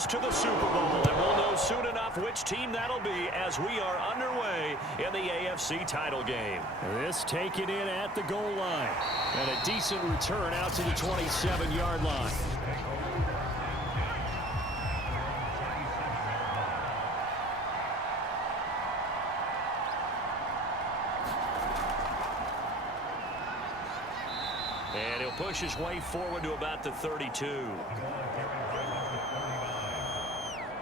goes to the Super Bowl, and we'll know soon enough which team that'll be as we are underway in the AFC title game. This taken in at the goal line. And a decent return out to the 27-yard line. And he'll push his way forward to about the 32.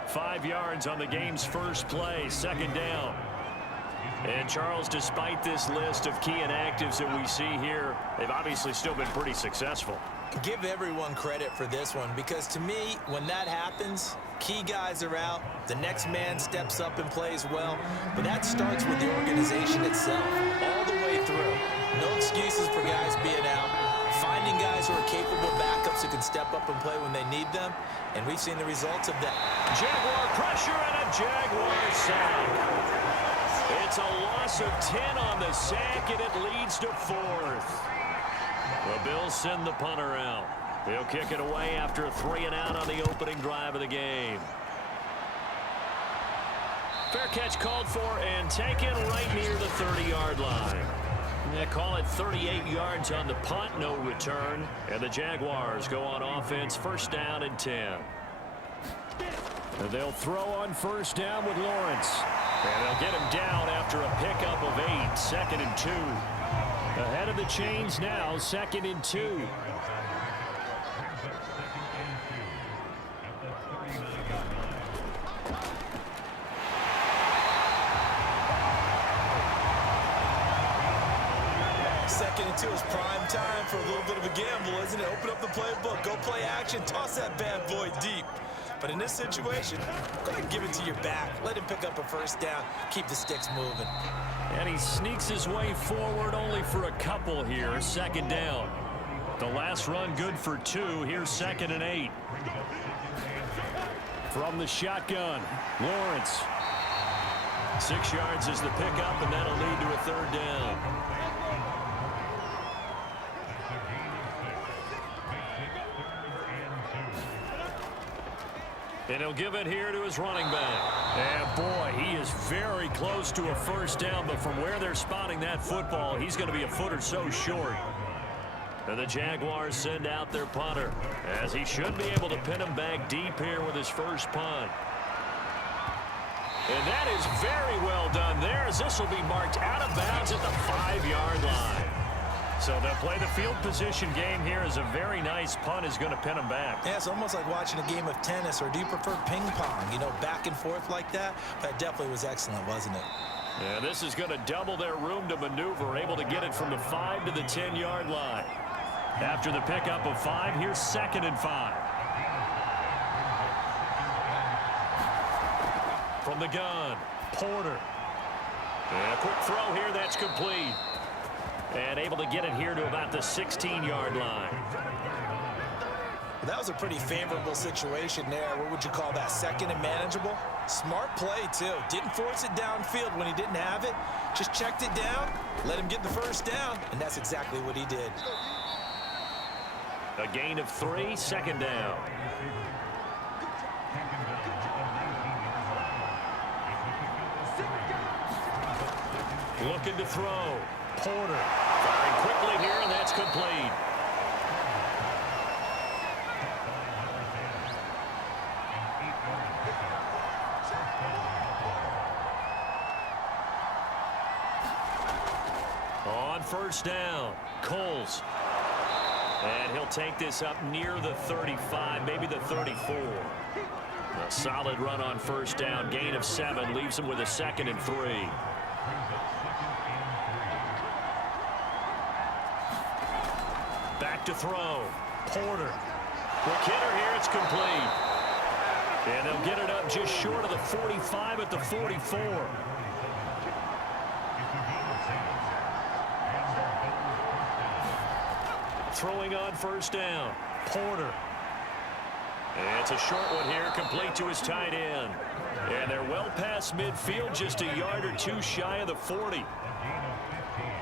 5 yards on the game's first play, second down. And Charles, despite this list of key inactives that we see here, they've obviously still been pretty successful. Give everyone credit for this one, because to me, when that happens, key guys are out, the next man steps up and plays well, but that starts with the organization itself, all the way through. No excuses for guys being out, finding guys who are capable backups who can step up and play when they need them, and we've seen the results of that. Jaguar pressure and a Jaguar sack. It's a loss of 10 on the sack, and it leads to 4th. The Bills send the punter out. He'll kick it away after a 3-and-out on the opening drive of the game. Fair catch called for and taken right near the 30-yard line. They call it 38 yards on the punt, no return. And the Jaguars go on offense, first down and 10. And they'll throw on first down with Lawrence. And they'll get him down after a pickup of 8, second and 2. Ahead of the chains now, second and 2. Second and 2 is prime time for a little bit of a gamble, isn't it? Open up the playbook, go play action, toss that bad boy deep. But in this situation, go ahead and give it to your back. Let him pick up a first down. Keep the sticks moving. And he sneaks his way forward only for a couple here. Second down. The last run good for 2. Here's second and 8. From the shotgun, Lawrence. 6 yards is the pickup, and that'll lead to a third down. And he'll give it here to his running back. And boy, he is very close to a first down, but from where they're spotting that football, he's going to be a foot or so short. And the Jaguars send out their punter, as he should be able to pin him back deep here with his first punt. And that is very well done there, as this will be marked out of bounds at the 5-yard line. So they'll play the field position game here as a very nice punt is going to pin them back. Yeah, it's almost like watching a game of tennis, or do you prefer ping pong? You know, back and forth like that? That definitely was excellent, wasn't it? Yeah, this is going to double their room to maneuver, able to get it from the 5 to the 10-yard line. After the pickup of 5, here's second and 5. From the gun, Porter. And a quick throw here, that's complete. And able to get it here to about the 16-yard line. That was a pretty favorable situation there. What would you call that? Second and manageable? Smart play, too. Didn't force it downfield when he didn't have it. Just checked it down, let him get the first down, and that's exactly what he did. A gain of 3, second down. Looking to throw. Porter firing quickly here, and that's complete. On first down, Coles. And he'll take this up near the 35, maybe the 34. A solid run on first down, gain of 7, leaves him with a second and 3. Back to throw. Porter. Quick hitter here. It's complete. And they'll get it up just short of the 45 at the 44. Throwing on first down. Porter. And it's a short one here, complete to his tight end. And they're well past midfield, just a yard or 2 shy of the 40.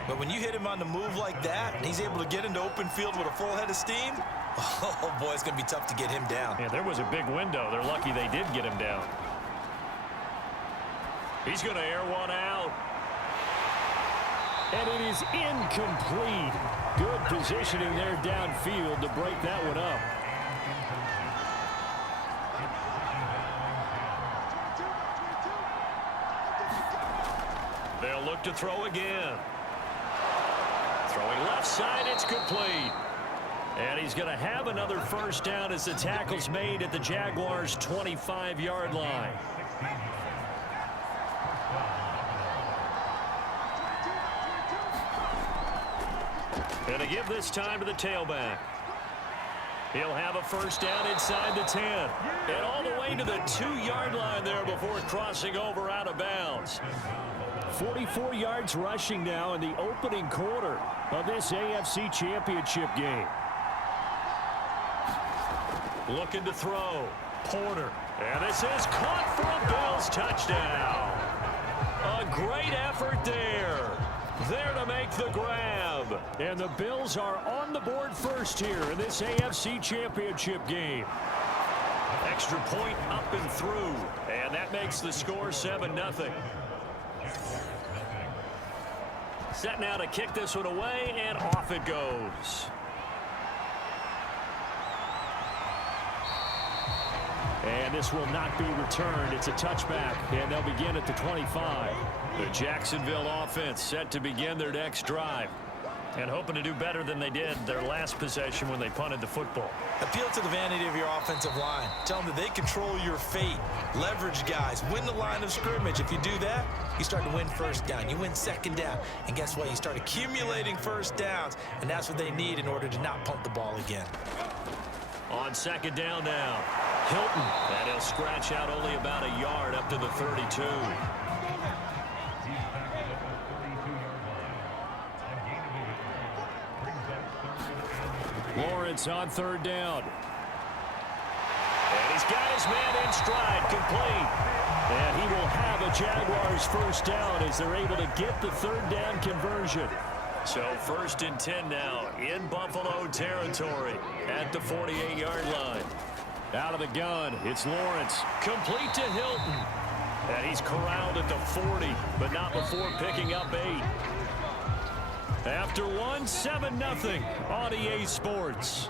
But when you hit him on the move like that, and he's able to get into open field with a full head of steam, oh, boy, it's going to be tough to get him down. Yeah, there was a big window. They're lucky they did get him down. He's going to air one out. And it is incomplete. Good positioning there downfield to break that one up. They'll look to throw again. Throwing left side, it's complete. And he's going to have another first down as the tackle's made at the Jaguars' 25-yard line. And to give this time to the tailback. He'll have a first down inside the 10. And all the way to the 2-yard line there before crossing over out of bounds. 44 yards rushing now in the opening quarter of this AFC Championship game. Looking to throw. Porter. And this is caught for a Bills touchdown. A great effort there. There to make the grab. And the Bills are on the board first here in this AFC Championship game. Extra point up and through. And that makes the score 7-0. Set now to kick this one away, and off it goes. And this will not be returned. It's a touchback, and they'll begin at the 25. The Jacksonville offense set to begin their next drive. And hoping to do better than they did their last possession when they punted the football. Appeal to the vanity of your offensive line. Tell them that they control your fate. Leverage guys. Win the line of scrimmage. If you do that, you start to win first down. You win second down. And guess what? You start accumulating first downs. And that's what they need in order to not punt the ball again. On second down now. Hilton. And he'll scratch out only about a yard up to the 32. Lawrence on third down. And he's got his man in stride, complete. And he will have a Jaguars first down as they're able to get the third down conversion. So 1st and 10 now in Buffalo territory at the 48-yard line. Out of the gun, it's Lawrence. Complete to Hilton. And he's corralled at the 40, but not before picking up 8. After 7-0 on EA Sports.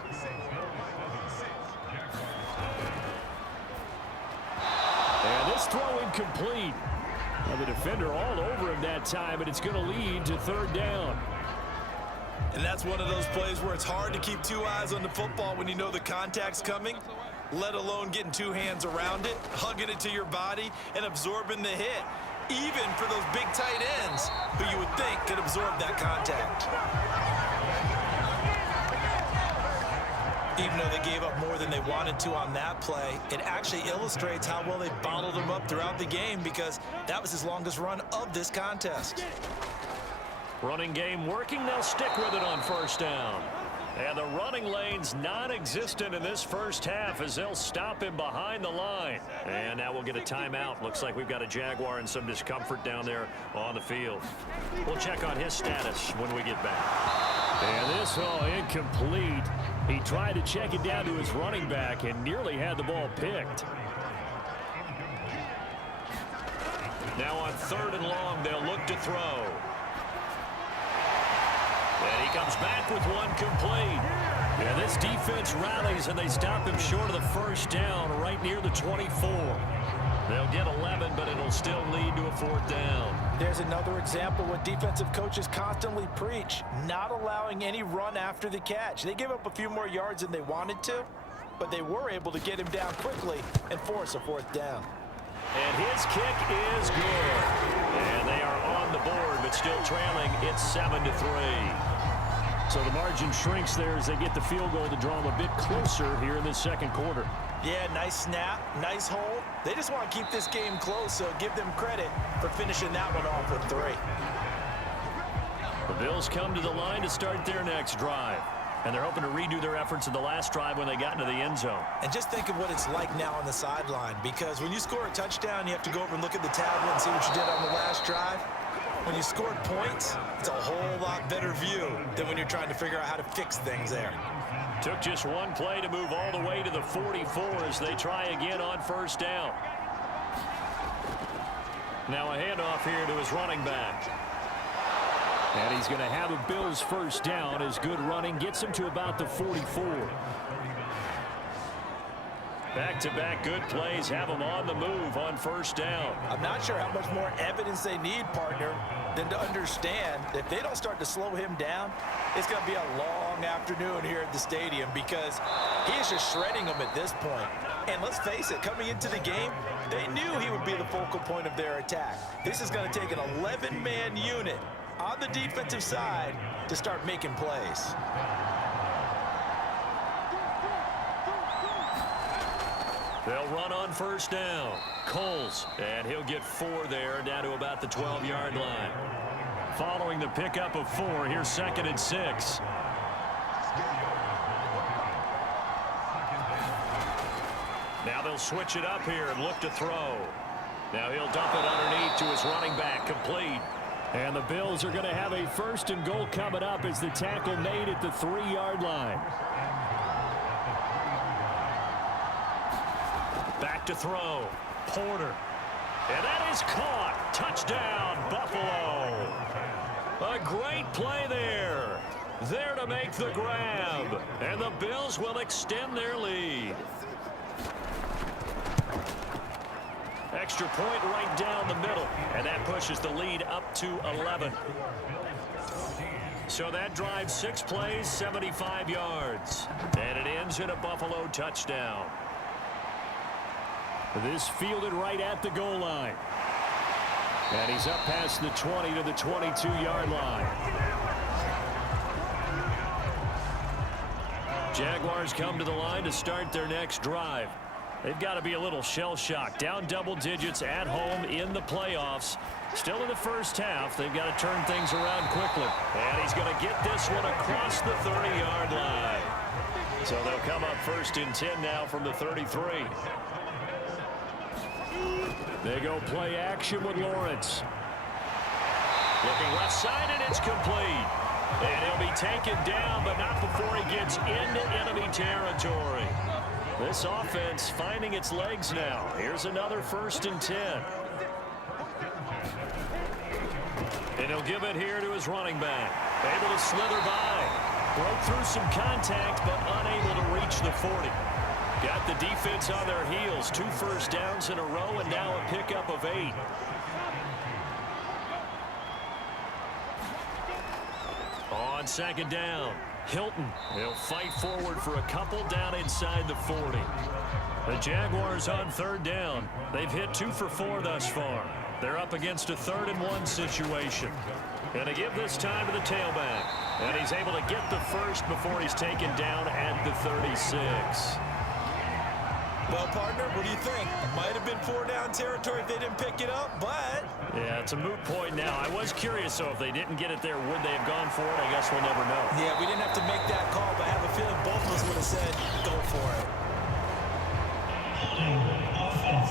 And this throw incomplete. Now the defender all over him that time, but it's going to lead to third down. And that's one of those plays where it's hard to keep 2 eyes on the football when you know the contact's coming, let alone getting 2 hands around it, hugging it to your body, and absorbing the hit. Even for those big tight ends who you would think could absorb that contact. Even though they gave up more than they wanted to on that play, it actually illustrates how well they bottled them up throughout the game because that was his longest run of this contest. Running game working. They'll stick with it on first down. And the running lane's non-existent in this first half as they'll stop him behind the line. And now we'll get a timeout. Looks like we've got a Jaguar in some discomfort down there on the field. We'll check on his status when we get back. And this all incomplete. He tried to check it down to his running back and nearly had the ball picked. Now on 3rd and long, they'll look to throw. And he comes back with one complete. Yeah, this defense rallies, and they stop him short of the first down right near the 24. They'll get 11, but it'll still lead to a 4th down. There's another example what defensive coaches constantly preach, not allowing any run after the catch. They give up a few more yards than they wanted to, but they were able to get him down quickly and force a 4th down. And his kick is good. And they are on the board, but still trailing. It's 7-3. So the margin shrinks there as they get the field goal to draw them a bit closer here in this second quarter. Yeah, nice snap, nice hole. They just want to keep this game close, so give them credit for finishing that one off with 3. The Bills come to the line to start their next drive. And they're hoping to redo their efforts in the last drive when they got into the end zone. And just think of what it's like now on the sideline, because when you score a touchdown, you have to go over and look at the tablet and see what you did on the last drive. when you scored points, it's a whole lot better view than when you're trying to figure out how to fix things there. Took just one play to move all the way to the 44 as they try again on first down. Now a handoff here to his running back. And he's going to have a Bills first down as good running gets him to about the 44. Back-to-back good plays have them on the move on first down. I'm not sure how much more evidence they need, partner, than to understand that if they don't start to slow him down, it's going to be a long afternoon here at the stadium because he is just shredding them at this point. And let's face it, coming into the game, they knew he would be the focal point of their attack. This is going to take an 11-man unit on the defensive side to start making plays. They'll run on first down. Coles, and he'll get 4 there, down to about the 12-yard line. Following the pickup of 4, here's 2nd and 6. Now they'll switch it up here and look to throw. Now he'll dump it underneath to his running back, complete. And the Bills are going to have a 1st and goal coming up as the tackle made at the 3-yard line. Back to throw. Porter. And that is caught. Touchdown, Buffalo. A great play there. There to make the grab. And the Bills will extend their lead. Extra point right down the middle. And that pushes the lead up to 11. So that drives 6 plays, 75 yards. And it ends in a Buffalo touchdown. This fielded right at the goal line. And he's up past the 20 to the 22-yard line. Jaguars come to the line to start their next drive. They've got to be a little shell-shocked. Down double digits at home in the playoffs. Still in the first half. They've got to turn things around quickly. And he's going to get this one across the 30-yard line. So they'll come up 1st and 10 now from the 33. They go play action with Lawrence. Looking left side, and it's complete. And he'll be taken down, but not before he gets into enemy territory. This offense finding its legs now. Here's another 1st and 10. And he'll give it here to his running back. Able to slither by. Broke through some contact, but unable to reach the 40. Got the defense on their heels. 2 first downs in a row, and now a pickup of 8. On 2nd down, Hilton. He'll fight forward for a couple down inside the 40. The Jaguars on 3rd down. They've hit 2 for 4 thus far. They're up against a 3rd and 1 situation. And they give this time to the tailback. And he's able to get the first before he's taken down at the 36. Well, partner, what do you think? Might have been 4-down territory if they didn't pick it up, but... Yeah, it's a moot point now. I was curious, so if they didn't get it there, would they have gone for it? I guess we'll never know. Yeah, we didn't have to make that call, but I have a feeling both of us would have said, go for it. Offense.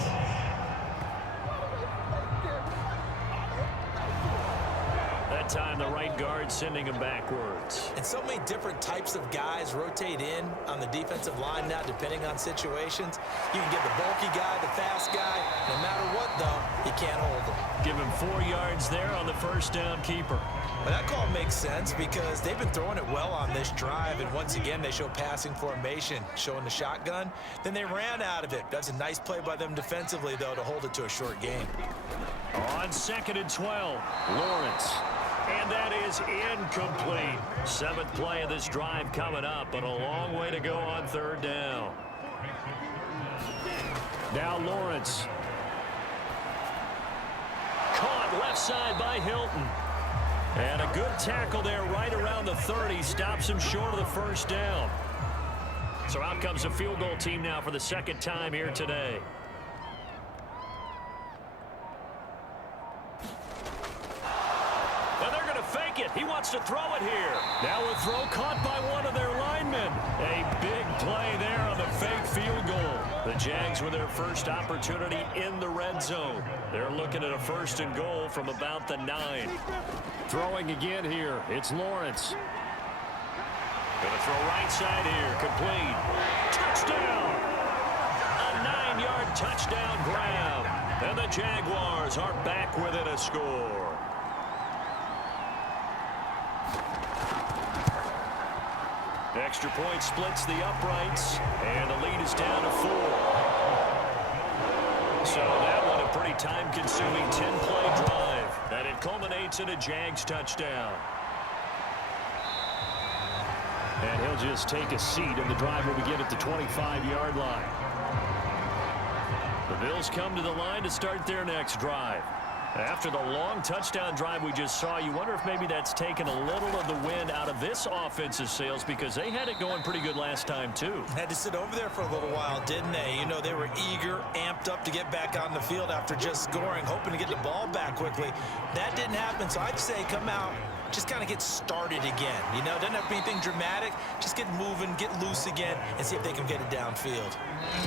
That time, the right guard sending him backwards. And so many different types of guys rotate in on the defensive line now, depending on situations. You can get the bulky guy, the fast guy. No matter what, though, you can't hold him. Give him 4 yards there on the 1st down keeper. But that call makes sense because they've been throwing it well on this drive, and once again, they show passing formation, showing the shotgun. Then they ran out of it. That's a nice play by them defensively, though, to hold it to a short game. On 2nd and 12, Lawrence. And that is incomplete. 7th play of this drive coming up, but a long way to go on 3rd down. Now Lawrence. Caught left side by Hilton. And a good tackle there right around the 30. Stops him short of the 1st down. So out comes the field goal team now for the 2nd time here today. And they're going to fake it. He wants to throw it here. Now a throw caught by one of their linemen. A big play there on the fake field goal. The Jags with their first opportunity in the red zone. They're looking at a 1st and goal from about the 9. Throwing again here. It's Lawrence. Going to throw right side here. Complete. Touchdown. A 9-yard touchdown grab. And the Jaguars are back within a score. Extra point splits the uprights, and the lead is down to 4. So that one a pretty time-consuming 10-play drive, and it culminates in a Jags touchdown. And he'll just take a seat, and the drive will begin at the 25-yard line. The Bills come to the line to start their next drive. After the long touchdown drive we just saw, you wonder if maybe that's taken a little of the wind out of this offensive sails, because they had it going pretty good last time, too. Had to sit over there for a little while, didn't they? You know, they were eager, amped up to get back on the field after just scoring, hoping to get the ball back quickly. That didn't happen, so I'd say come out, just kind of get started again. You know, doesn't have to be anything dramatic. Just get moving, get loose again, and see if they can get it downfield.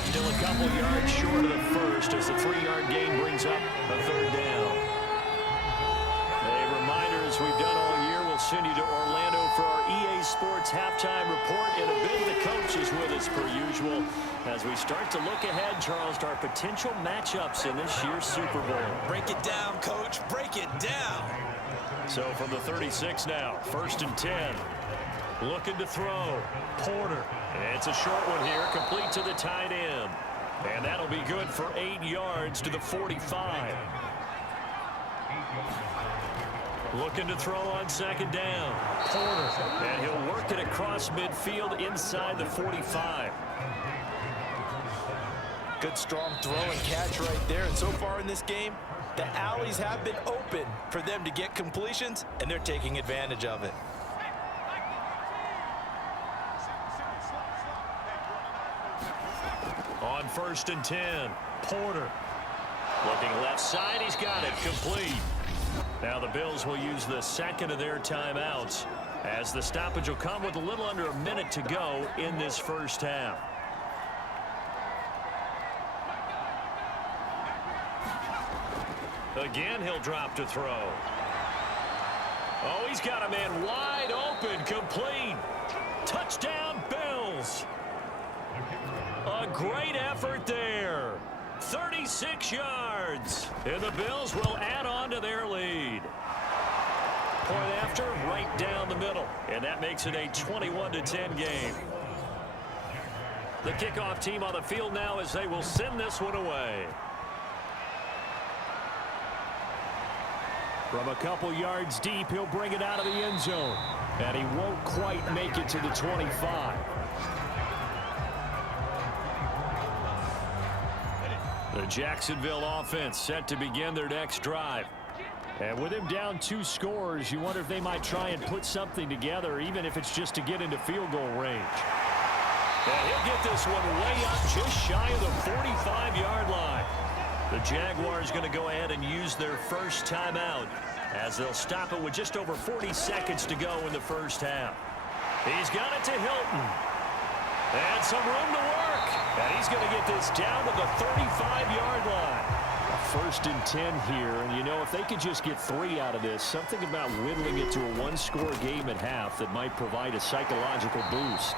Still a couple yards short of the first as the 3-yard gain brings up a 3rd down. A reminder, as we've done all year, we'll send you to Orlando for our EA Sports halftime report. In a bit, the coach is with us per usual as we start to look ahead, Charles, to our potential matchups in this year's Super Bowl. Break it down, Coach. Break it down. So from the 36 now, 1st and 10. Looking to throw. Porter. And it's a short one here, complete to the tight end. And that'll be good for 8 yards to the 45. Looking to throw on 2nd down. Porter. And he'll work it across midfield inside the 45. Good strong throw and catch right there. And so far in this game, the alleys have been open for them to get completions, and they're taking advantage of it. On 1st and 10, Porter. Looking left side, he's got it, complete. Now the Bills will use the 2nd of their timeouts as the stoppage will come with a little under a minute to go in this first half. Again, he'll drop to throw. Oh, he's got a man wide open, complete. Touchdown, Bills. A great effort there. 36 yards. And the Bills will add on to their lead. Point after, right down the middle. And that makes it a 21-10 game. The kickoff team on the field now as they will send this one away. From a couple yards deep, he'll bring it out of the end zone. And he won't quite make it to the 25. The Jacksonville offense set to begin their next drive. And with him down 2 scores, you wonder if they might try and put something together, even if it's just to get into field goal range. And he'll get this one way up just shy of the 45-yard line. The Jaguars going to go ahead and use their first timeout as they'll stop it with just over 40 seconds to go in the first half. He's got it to Hilton. And some room to work. And he's going to get this down to the 35-yard line. A 1st and 10 here. And, you know, if they could just get 3 out of this, something about whittling it to a 1-score game at half that might provide a psychological boost.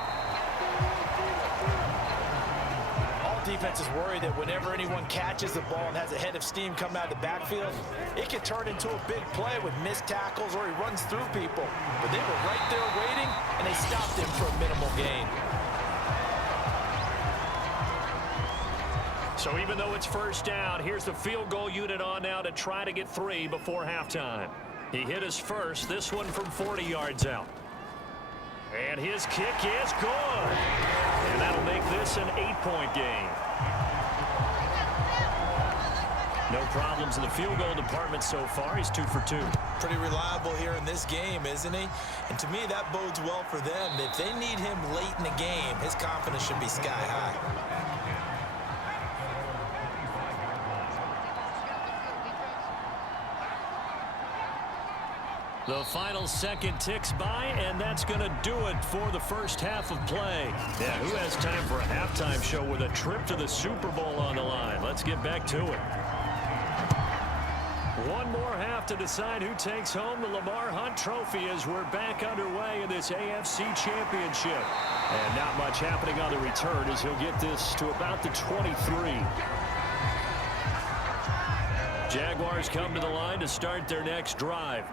Defense is worried that whenever anyone catches the ball and has a head of steam coming out of the backfield, it can turn into a big play with missed tackles or he runs through people. But they were right there waiting, and they stopped him for a minimal gain. So even though it's 1st down, here's the field goal unit on now to try to get 3 before halftime. He hit his first, this one from 40 yards out. And his kick is good. And that'll make this an 8-point game. No problems in the field goal department so far. He's 2 for 2. Pretty reliable here in this game, isn't he? And to me, that bodes well for them. If they need him late in the game, his confidence should be sky high. The final second ticks by, and that's going to do it for the first half of play. Yeah, who has time for a halftime show with a trip to the Super Bowl on the line? Let's get back to it. One more half to decide who takes home the Lamar Hunt Trophy as we're back underway in this AFC Championship. And not much happening on the return as he'll get this to about the 23. Jaguars come to the line to start their next drive.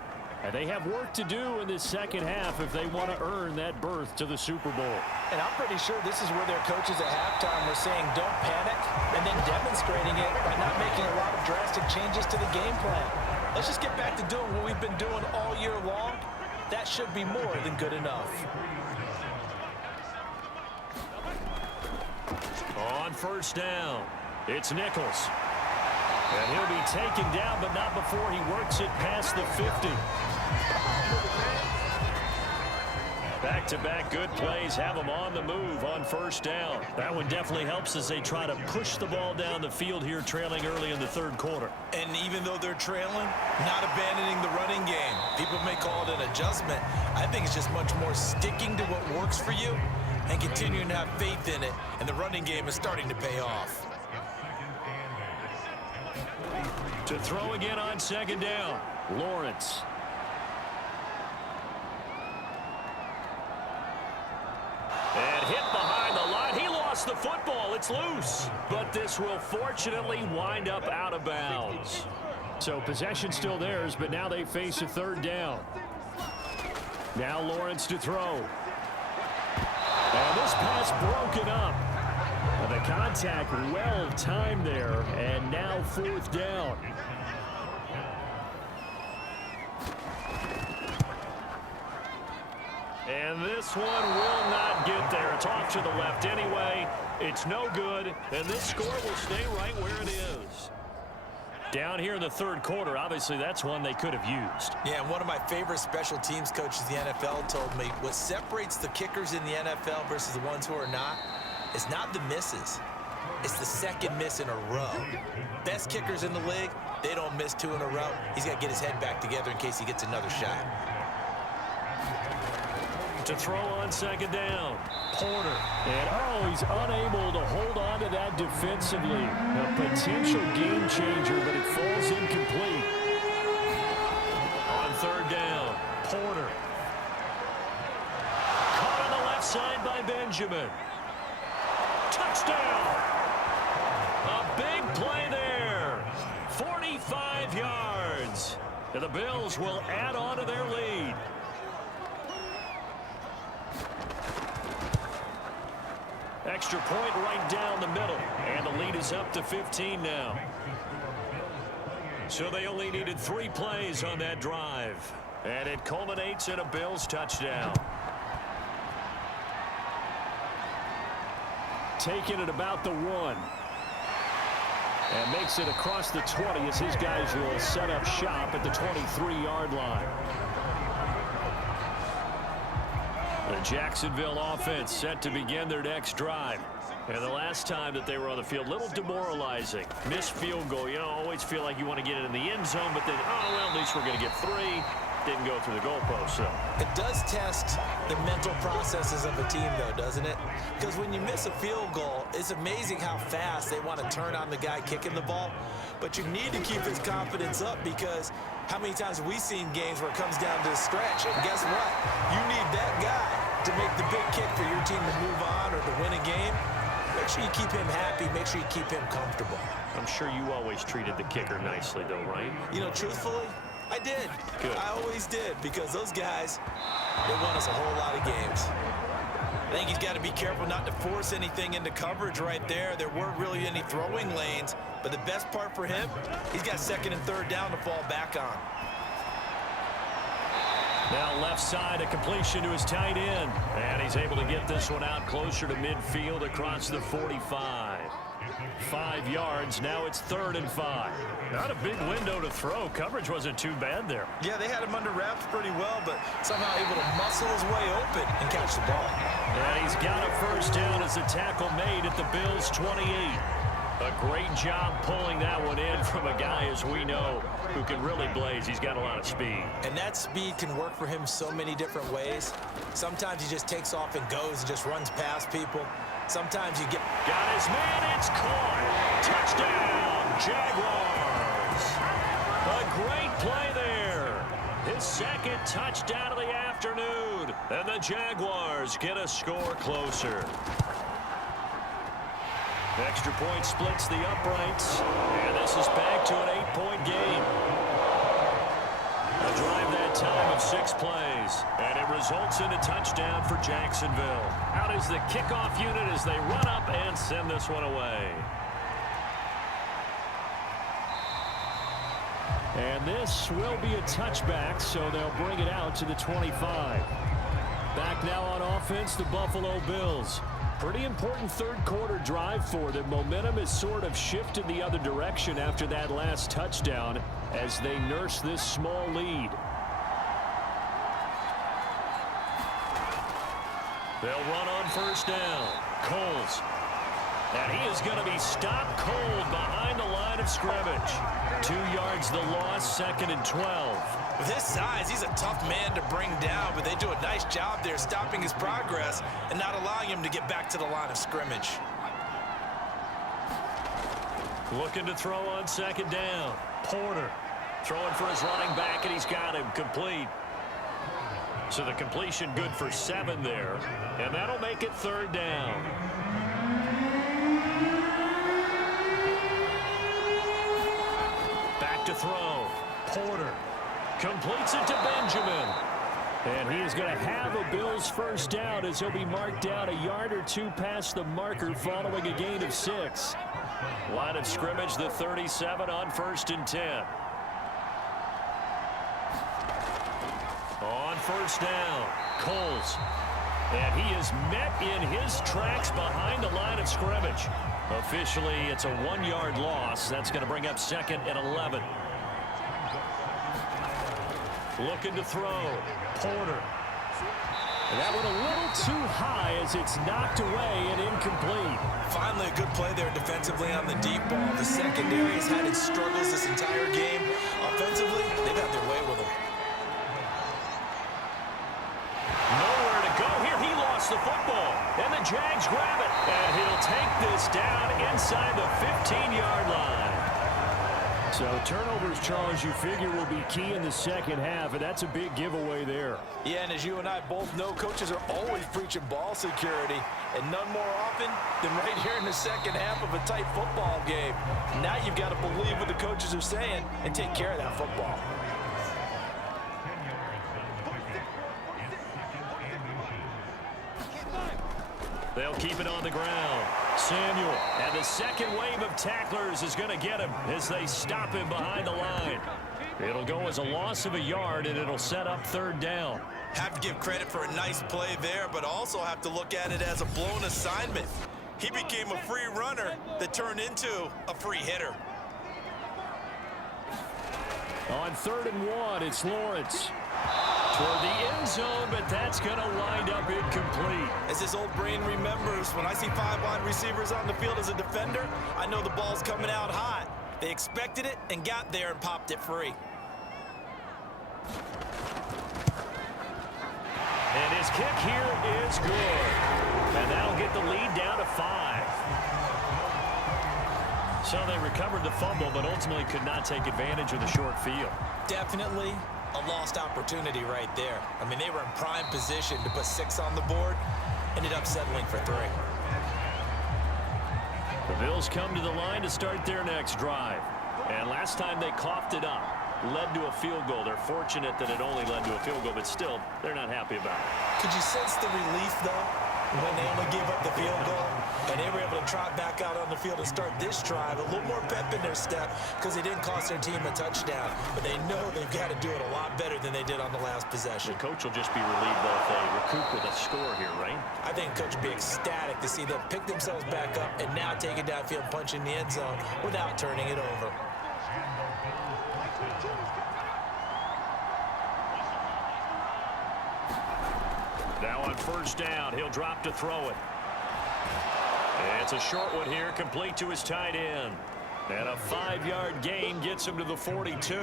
And they have work to do in this second half if they want to earn that berth to the Super Bowl. And I'm pretty sure this is where their coaches at halftime were saying don't panic and then demonstrating it by not making a lot of drastic changes to the game plan. Let's just get back to doing what we've been doing all year long. That should be more than good enough. On first down, it's Nichols. And he'll be taken down, but not before he works it past the 50. Back-to-back good plays have them on the move on first down. That one definitely helps as they try to push the ball down the field here, trailing early in the third quarter. And even though they're trailing, not abandoning the running game. People may call it an adjustment. I think it's just much more sticking to what works for you and continuing to have faith in it. And the running game is starting to pay off. To throw again on second down, Lawrence. And hit behind the line. He lost the football. It's loose. But this will fortunately wind up out of bounds. So possession still theirs, but now they face a third down. Now Lawrence to throw. And this pass broken up. The contact well timed there, and now fourth down. And this one will not get there. It's off to the left anyway. It's no good, and this score will stay right where it is. Down here in the third quarter, obviously that's one they could have used. Yeah, and one of my favorite special teams coaches in the NFL told me what separates the kickers in the NFL versus the ones who are not, it's not the misses. It's the second miss in a row. Best kickers in the league, they don't miss two in a row. He's got to get his head back together in case he gets another shot. To throw on second down, Porter. And, he's unable to hold on to that defensively. A potential game changer, but it falls incomplete. On third down, Porter. Caught on the left side by Benjamin. Touchdown! A big play there. 45 yards. And the Bills will add on to their lead. Extra point right down the middle. And the lead is up to 15 now. So they only needed 3 plays on that drive. And it culminates in a Bills touchdown. Taking it about the 1. And makes it across the 20 as his guys will set up shop at the 23-yard line. The Jacksonville offense set to begin their next drive. And the last time that they were on the field, a little demoralizing. Missed field goal. You know, always feel like you want to get it in the end zone, but then, well, at least we're going to get 3. Didn't go through the goalpost, so. It does test the mental processes of a team, though, doesn't it? Because when you miss a field goal, it's amazing how fast they want to turn on the guy kicking the ball. But you need to keep his confidence up because how many times have we seen games where it comes down to the stretch? And guess what? You need that guy to make the big kick for your team to move on or to win a game. Make sure you keep him happy. Make sure you keep him comfortable. I'm sure you always treated the kicker nicely, though, right? You know, truthfully, I did. Good. I always did because those guys, they won us a whole lot of games. I think he's got to be careful not to force anything into coverage right there. There weren't really any throwing lanes, but the best part for him, he's got second and third down to fall back on. Now left side, a completion to his tight end. And he's able to get this one out closer to midfield across the 45. 5 yards, now it's 3rd and 5. Not a big window to throw. Coverage wasn't too bad there. Yeah, they had him under wraps pretty well, but somehow able to muscle his way open and catch the ball. And he's got a first down as the tackle made at the Bills' 28. A great job pulling that one in from a guy, as we know, who can really blaze. He's got a lot of speed. And that speed can work for him so many different ways. Sometimes he just takes off and goes and just runs past people. Sometimes you get... Got his man, it's caught. Touchdown, Jaguars. A great play there. His second touchdown of the afternoon. And the Jaguars get a score closer. Extra point splits the uprights. And this is back to an 8-point game. A drive that time of 6 plays. And it results in a touchdown for Jacksonville. Out is the kickoff unit as they run up and send this one away. And this will be a touchback, so they'll bring it out to the 25. Back now on offense, the Buffalo Bills. Pretty important third-quarter drive for them. Momentum has sort of shifted the other direction after that last touchdown as they nurse this small lead. They'll run on first down. Coles. And he is going to be stopped cold behind the line of scrimmage. 2 yards the loss, 2nd and 12. With his size, he's a tough man to bring down, but they do a nice job there stopping his progress and not allowing him to get back to the line of scrimmage. Looking to throw on 2nd down. Porter throwing for his running back, and he's got him complete. So the completion good for 7 there, and that'll make it 3rd down. Back to throw. Porter completes it to Benjamin. And he is going to have a Bills first down as he'll be marked down a yard or 2 past the marker following a gain of 6. Line of scrimmage, the 37 on 1st and 10. On first down, Coles. And he is met in his tracks behind the line of scrimmage. Officially, it's a 1-yard loss. That's going to bring up 2nd and 11. Looking to throw. Porter. And that one a little too high as it's knocked away and incomplete. Finally, a good play there defensively on the deep ball. The secondary has had its struggles this entire game. Offensively, they've had their way with him. Nowhere to go here. He lost the football. And the Jags grab it. And he'll take this down inside the 15-yard line. So turnovers, Charles, you figure will be key in the second half, and that's a big giveaway there. Yeah, and as you and I both know, coaches are always preaching ball security, and none more often than right here in the second half of a tight football game. Now you've got to believe what the coaches are saying and take care of that football. They'll keep it on the ground. Samuel, and the second wave of tacklers is going to get him as they stop him behind the line. It'll go as a loss of a yard, and it'll set up 3rd down. Have to give credit for a nice play there, but also have to look at it as a blown assignment. He became a free runner that turned into a free hitter. On 3rd and 1, it's Lawrence. Toward the end zone, but that's going to wind up incomplete. As his old brain remembers, when I see 5 wide receivers on the field as a defender, I know the ball's coming out hot. They expected it and got there and popped it free. And his kick here is good. And that'll get the lead down to 5. So they recovered the fumble, but ultimately could not take advantage of the short field. Definitely a lost opportunity right there. I mean, they were in prime position to put 6 on the board, ended up settling for 3. The Bills come to the line to start their next drive. And last time they coughed it up, led to a field goal. They're fortunate that it only led to a field goal, but still, they're not happy about it. Could you sense the relief, though, when they only gave up the field goal? And they were able to trot back out on the field and start this drive. A little more pep in their step because they didn't cost their team a touchdown. But they know they've got to do it a lot better than they did on the last possession. The coach will just be relieved though if they recoup with a score here, right? I think the coach will be ecstatic to see them pick themselves back up and now take it downfield and punch in the end zone without turning it over. Now on first down, he'll drop to throw it. And it's a short one here, complete to his tight end. And a 5-yard gain gets him to the 42.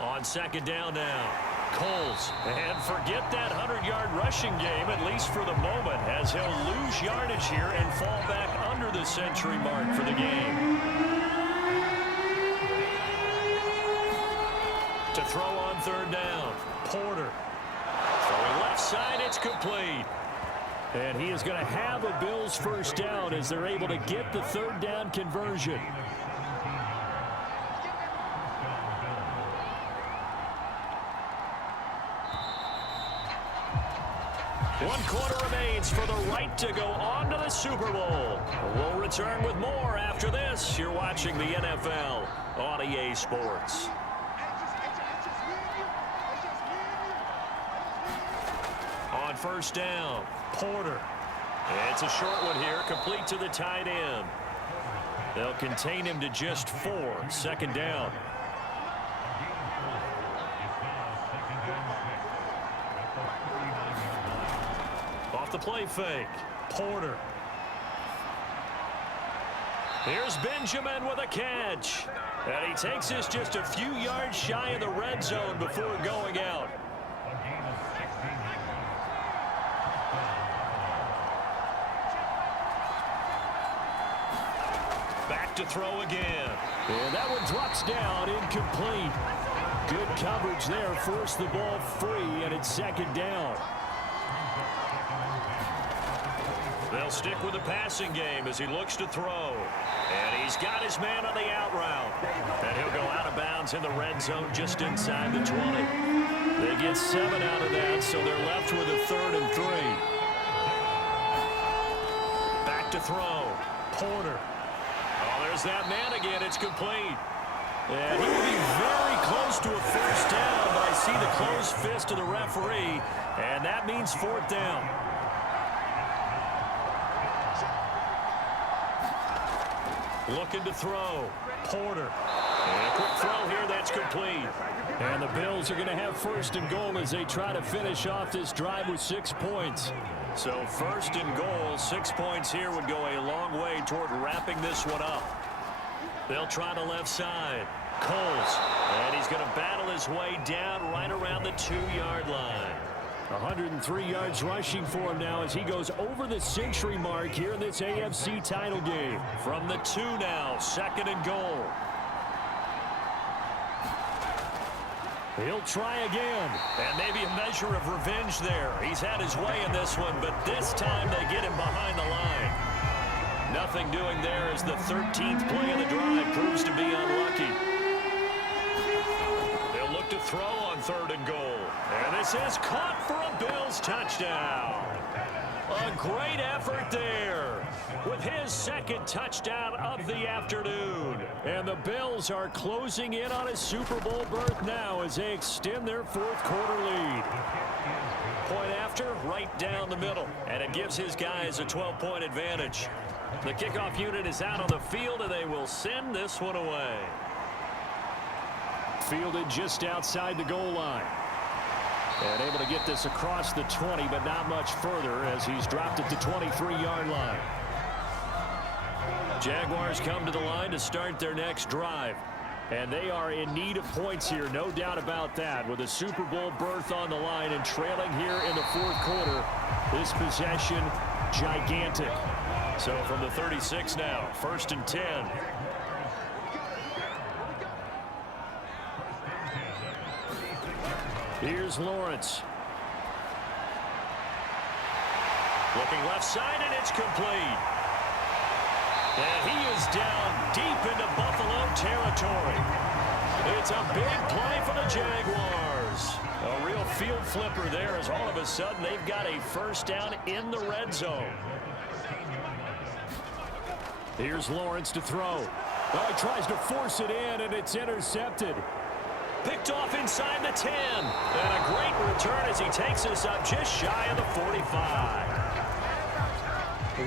On second down now, Coles. And forget that 100-yard rushing game, at least for the moment, as he'll lose yardage here and fall back under the century mark for the game. To throw on third down, Porter. Throwing left side, it's complete. And he is going to have a Bills first down as they're able to get the third down conversion. One quarter remains for the right to go on to the Super Bowl. We'll return with more after this. You're watching the NFL on EA Sports. On first down, Porter. It's a short one here, complete to the tight end. They'll contain him to just 4. Second down. Off the play fake, Porter. Here's Benjamin with a catch. And he takes this just a few yards shy of the red zone before going out. Back to throw again. And that one drops down, incomplete. Good coverage there, forced the ball free, and it's second down. They'll stick with the passing game as he looks to throw. And he's got his man on the out route. And he'll go out of bounds in the red zone just inside the 20. They get 7 out of that, so they're left with a 3rd and 3. Back to throw. Porter. Oh, there's that man again. It's complete. And he will be very close to a first down, but I see the closed fist of the referee, and that means 4th down. Looking to throw. Porter. And a quick throw here, that's complete. And the Bills are going to have 1st and goal as they try to finish off this drive with 6 points. So 1st and goal, 6 points here would go a long way toward wrapping this one up. They'll try the left side. Coles. And he's going to battle his way down right around the 2-yard line. 103 yards rushing for him now as he goes over the century mark here in this AFC title game. From the 2 now, 2nd and goal. He'll try again. And maybe a measure of revenge there. He's had his way in this one, but this time they get him behind the line. Nothing doing there as the 13th play of the drive proves to be unlucky. They'll look to throw on 3rd and goal. And this is caught for a Bills touchdown. A great effort there with his 2nd touchdown of the afternoon. And the Bills are closing in on a Super Bowl berth now as they extend their 4th quarter lead. Point after, right down the middle. And it gives his guys a 12-point advantage. The kickoff unit is out on the field, and they will send this one away. Fielded just outside the goal line. And able to get this across the 20, but not much further as he's dropped it to 23-yard line. Jaguars come to the line to start their next drive. And they are in need of points here, no doubt about that, with a Super Bowl berth on the line and trailing here in the 4th quarter. This possession, gigantic. So from the 36 now, 1st and 10. Here's Lawrence. Looking left side, and it's complete. And he is down deep into Buffalo territory. It's a big play for the Jaguars. A real field flipper there as all of a sudden they've got a first down in the red zone. Here's Lawrence to throw. Well, he tries to force it in, and it's intercepted. Picked off inside the 10. And a great return as he takes us up just shy of the 45.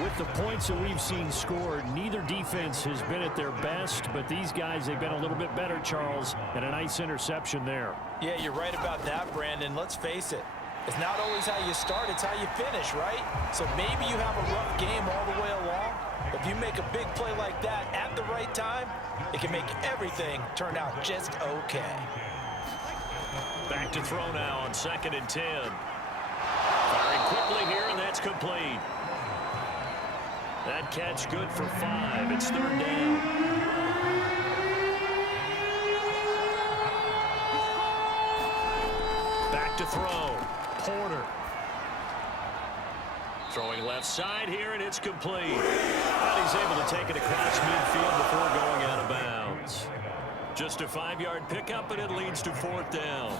With the points that we've seen scored, neither defense has been at their best, but these guys, they've been a little bit better, Charles, and a nice interception there. Yeah, you're right about that, Brandon. Let's face it. It's not always how you start, it's how you finish, right? So maybe you have a rough game all the way along. If you make a big play like that at the right time, it can make everything turn out just okay. Back to throw now on 2nd and 10. Firing quickly here, and that's complete. That catch good for 5. It's 3rd down. Back to throw. Porter. Throwing left side here, and it's complete. And he's able to take it across midfield before going out of bounds. Just a 5-yard pickup, and it leads to 4th down.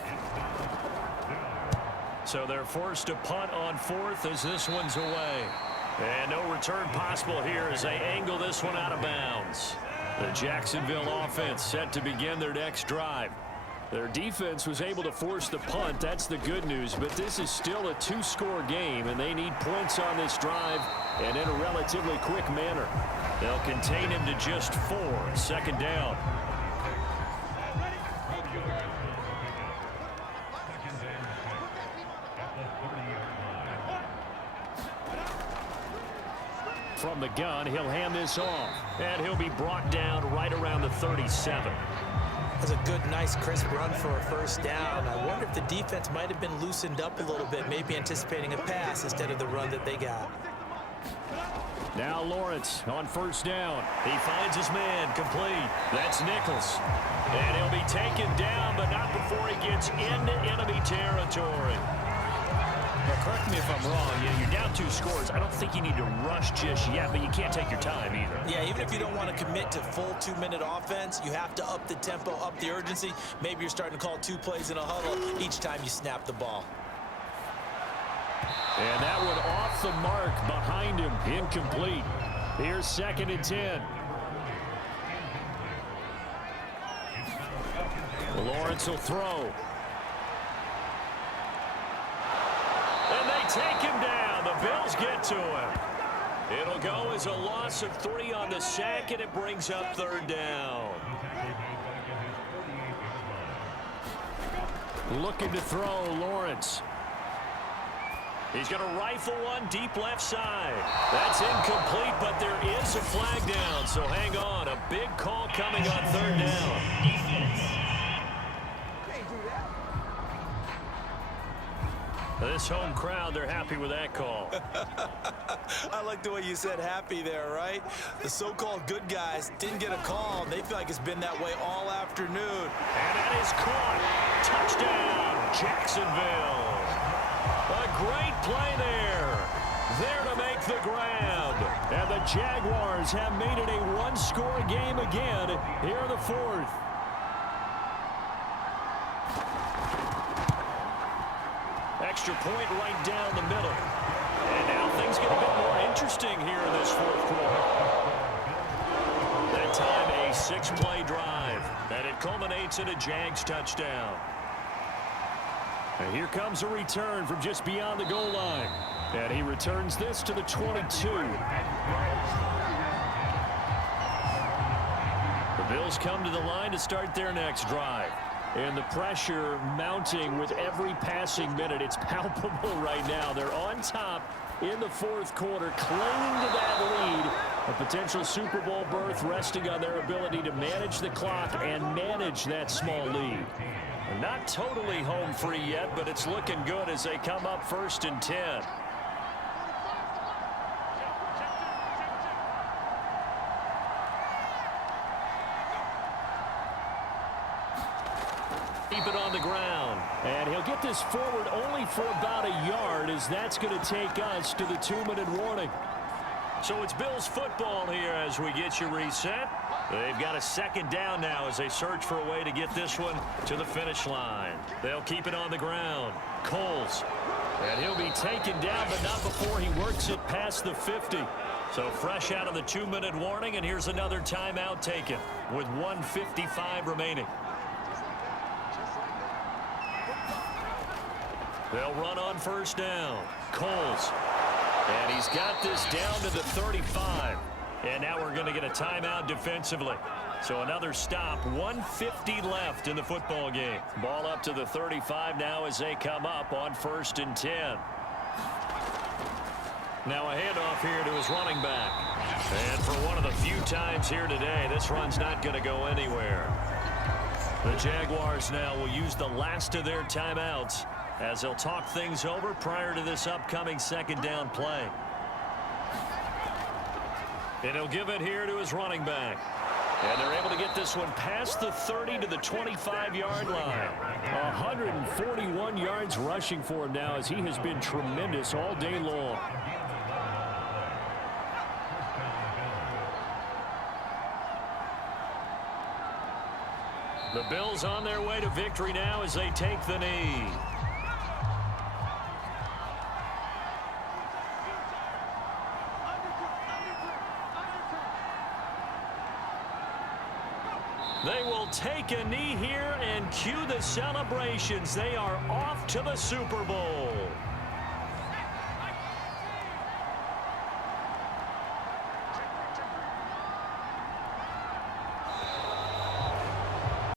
So they're forced to punt on 4th as this one's away. And no return possible here as they angle this one out of bounds. The Jacksonville offense set to begin their next drive. Their defense was able to force the punt. That's the good news. But this is still a 2-score game, and they need points on this drive and in a relatively quick manner. They'll contain him to just 4. 2nd down. From the gun, he'll hand this off, and he'll be brought down right around the 37. That's a good, nice, crisp run for a 1st down. I wonder if the defense might have been loosened up a little bit, maybe anticipating a pass instead of the run that they got. Now Lawrence on 1st down. He finds his man, complete. That's Nichols. And he'll be taken down, but not before he gets into enemy territory. Now, correct me if I'm wrong. You're down 2 scores. I don't think you need to rush just yet, but you can't take your time either. Yeah, even if you don't want to commit to full 2-minute offense, you have to up the tempo, up the urgency. Maybe you're starting to call 2 plays in a huddle each time you snap the ball. And that one off the mark behind him, incomplete. Here's 2nd and 10. Lawrence will throw. And they take him down. The Bills get to him. It'll go as a loss of 3 on the sack, and it brings up 3rd down. Looking to throw, Lawrence. He's going to rifle one deep left side. That's incomplete, but there is a flag down, so hang on. A big call coming on 3rd down. This home crowd, they're happy with that call. I like the way you said happy there, right? The so-called good guys didn't get a call, and they feel like it's been that way all afternoon. And that is caught. Touchdown, Jacksonville. A great play there. There to make the grab. And the Jaguars have made it a 1-score game again here in the 4th. Extra point right down the middle. And now things get a bit more interesting here in this 4th quarter. That time a 6-play drive. And it culminates in a Jags touchdown. And here comes a return from just beyond the goal line. And he returns this to the 22. The Bills come to the line to start their next drive. And the pressure mounting with every passing minute. It's palpable right now. They're on top in the 4th quarter, clinging to that lead. A potential Super Bowl berth resting on their ability to manage the clock and manage that small lead. Not totally home free yet, but it's looking good as they come up 1st and 10. Keep it on the ground. And he'll get this forward only for about a yard, as that's going to take us to the 2-minute warning. So it's Bills football here as we get you reset. They've got a 2nd down now as they search for a way to get this one to the finish line. They'll keep it on the ground. Coles. And he'll be taken down, but not before he works it past the 50. So fresh out of the 2-minute warning, and here's another timeout taken with 1:55 remaining. They'll run on 1st down. Coles. And he's got this down to the 35. And now we're going to get a timeout defensively. So another stop, 1:50 left in the football game. Ball up to the 35 now as they come up on 1st and 10. Now a handoff here to his running back. And for one of the few times here today, this run's not going to go anywhere. The Jaguars now will use the last of their timeouts as they'll talk things over prior to this upcoming 2nd down play. And he'll give it here to his running back. And they're able to get this one past the 30 to the 25-yard line. 141 yards rushing for him now as he has been tremendous all day long. The Bills on their way to victory now as they take the knee. They will take a knee here and cue the celebrations. They are off to the Super Bowl.